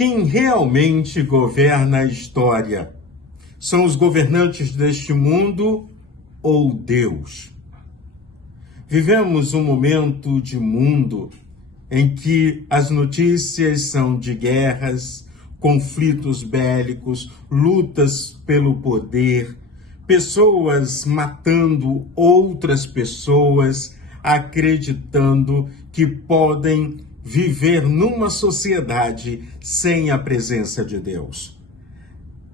Quem realmente governa a história? São os governantes deste mundo ou Deus? Vivemos um momento de mundo em que as notícias são de guerras, conflitos bélicos, lutas pelo poder, pessoas matando outras pessoas, acreditando que podem viver numa sociedade sem a presença de Deus.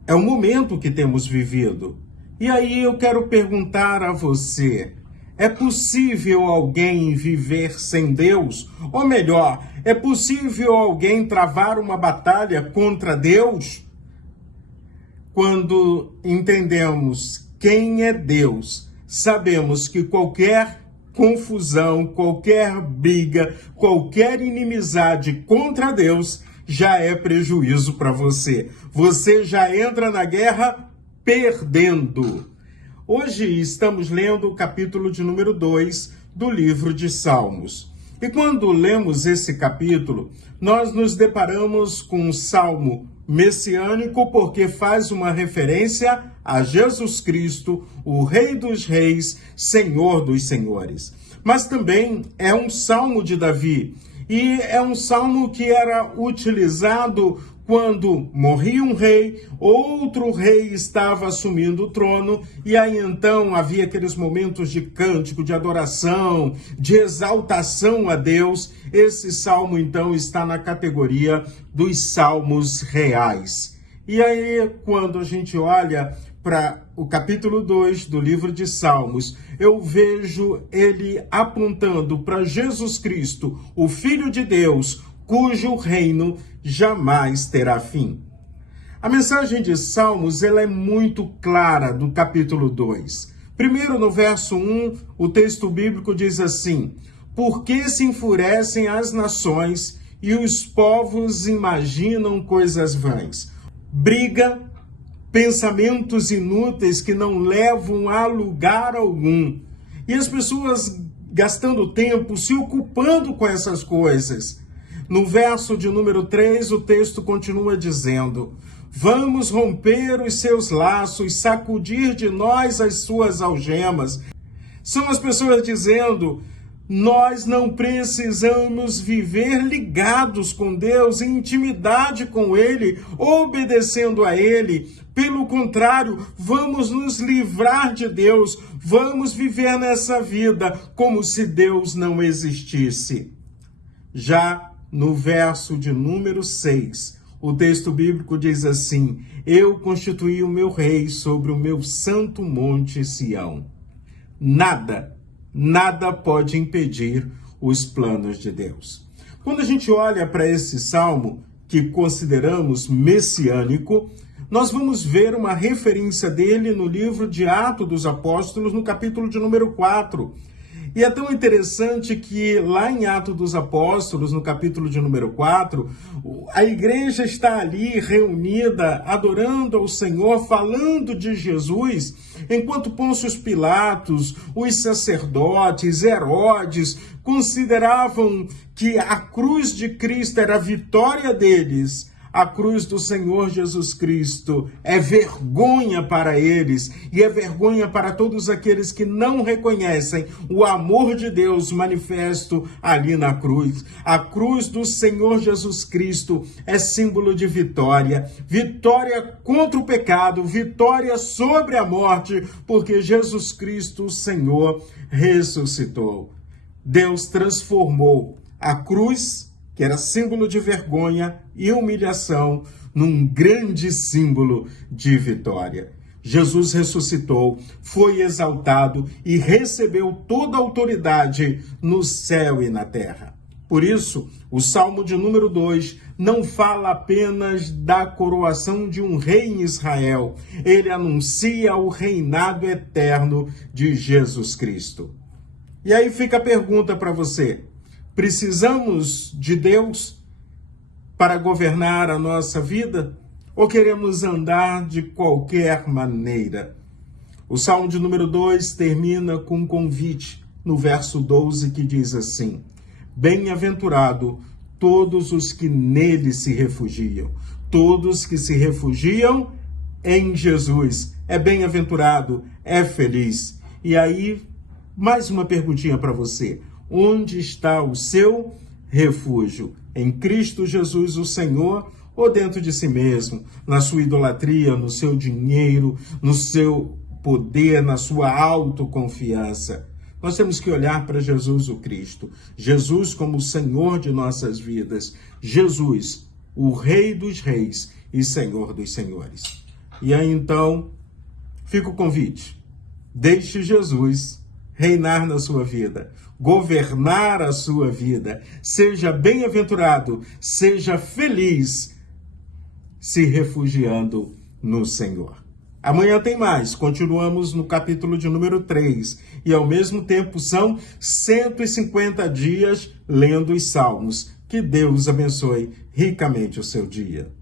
É o momento que temos vivido. E aí eu quero perguntar a você: é possível alguém viver sem Deus? Ou melhor, é possível alguém travar uma batalha contra Deus? Quando entendemos quem é Deus, sabemos que qualquer confusão, qualquer briga, qualquer inimizade contra Deus já é prejuízo para você. Você já entra na guerra perdendo. Hoje estamos lendo o capítulo de número 2 do livro de Salmos. E quando lemos esse capítulo, nós nos deparamos com um salmo messiânico, porque faz uma referência a Jesus Cristo, o Rei dos Reis, Senhor dos Senhores. Mas também é um salmo de Davi, e é um salmo que era utilizado quando morria um rei, outro rei estava assumindo o trono, e aí então havia aqueles momentos de cântico, de adoração, de exaltação a Deus. Esse salmo então está na categoria dos salmos reais. E aí, quando a gente olha para o capítulo 2 do livro de Salmos, eu vejo ele apontando para Jesus Cristo, o Filho de Deus, cujo reino jamais terá fim. A mensagem de Salmos ela é muito clara no capítulo 2. Primeiro, no verso 1, o texto bíblico diz assim: por que se enfurecem as nações e os povos imaginam coisas vãs? Briga, pensamentos inúteis que não levam a lugar algum. E as pessoas gastando tempo, se ocupando com essas coisas. No verso de número 3, o texto continua dizendo: vamos romper os seus laços, sacudir de nós as suas algemas. São as pessoas dizendo: nós não precisamos viver ligados com Deus, em intimidade com Ele, obedecendo a Ele. Pelo contrário, vamos nos livrar de Deus, vamos viver nessa vida como se Deus não existisse. Já no verso de número 6, o texto bíblico diz assim: eu constituí o meu rei sobre o meu santo monte Sião. Nada pode impedir os planos de Deus. Quando a gente olha para esse salmo, que consideramos messiânico, nós vamos ver uma referência dele no livro de Atos dos Apóstolos, no capítulo de número 4. E é tão interessante que lá em Atos dos Apóstolos, no capítulo de número 4, a igreja está ali reunida, adorando ao Senhor, falando de Jesus, enquanto Pôncio Pilatos, os sacerdotes, Herodes, consideravam que a cruz de Cristo era a vitória deles. A cruz do Senhor Jesus Cristo é vergonha para eles e é vergonha para todos aqueles que não reconhecem o amor de Deus manifesto ali na cruz. A cruz do Senhor Jesus Cristo é símbolo de vitória, vitória contra o pecado, vitória sobre a morte, porque Jesus Cristo, o Senhor, ressuscitou. Deus transformou a cruz, que era símbolo de vergonha e humilhação, num grande símbolo de vitória. Jesus ressuscitou, foi exaltado e recebeu toda a autoridade no céu e na terra. Por isso, o Salmo de número 2 não fala apenas da coroação de um rei em Israel, ele anuncia o reinado eterno de Jesus Cristo. E aí fica a pergunta para você: precisamos de Deus para governar a nossa vida? Ou queremos andar de qualquer maneira? O Salmo de número 2 termina com um convite no verso 12 que diz assim: bem-aventurado todos os que nele se refugiam. Todos que se refugiam em Jesus é bem-aventurado, é feliz. E aí, mais uma perguntinha para você. Onde está o seu refúgio? Em Cristo Jesus, o Senhor, ou dentro de si mesmo, na sua idolatria, no seu dinheiro, no seu poder, na sua autoconfiança? Nós temos que olhar para Jesus o Cristo, Jesus como o Senhor de nossas vidas, Jesus, o Rei dos Reis e Senhor dos Senhores. E aí então, fica o convite, deixe Jesus reinar na sua vida, governar a sua vida, seja bem-aventurado, seja feliz, se refugiando no Senhor. Amanhã tem mais, continuamos no capítulo de número 3, e ao mesmo tempo são 150 dias lendo os Salmos. Que Deus abençoe ricamente o seu dia.